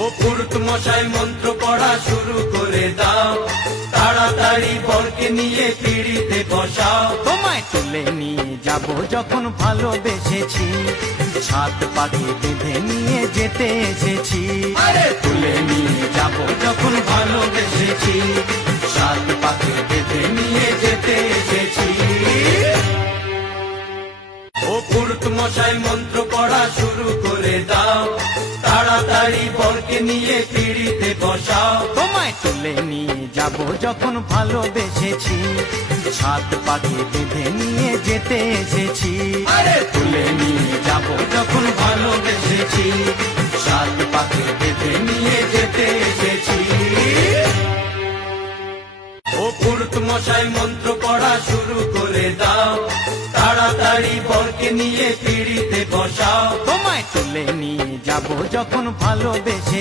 ও পুরুত মশাই মন্ত্র পড়া শুরু করে দাও, তাড়াতাড়ি বরকে নিয়ে পিড়িতে বসাও। তোমায় তুলে নিয়ে যাব যখন ভালোবেসেছি, সাত পাকে বেঁধে নিয়ে যেতে এসেছি। আরে তুলে নিয়ে যাব যখন ভালোবেসেছি, সাত পাকে বেঁধে নিয়ে যেতে এসেছি। ও পুরুত মশাই মন্ত্র পড়া শুরু করে দাও, তাড়াতাড়ি বরকে নিয়ে পিড়িতে বসাও। তোমায় তুলে নিয়ে যাব যখন ভালোবেসেছি, সাত পাকে বেঁধে নিয়ে যেতে এসেছি। আরে তুলে নিয়ে যাব যখন ভালোবেসেছি, সাত পাকে বেঁধে নিয়ে যেতে এসেছি। ও পুরুত মশাই মন্ত্র পড়া শুরু করে দাও, তাড়াতাড়ি বরকে নিয়ে পিড়িতে বসাও। তোমায় তুলে নিয়ে যাব যখন ভালোবেসে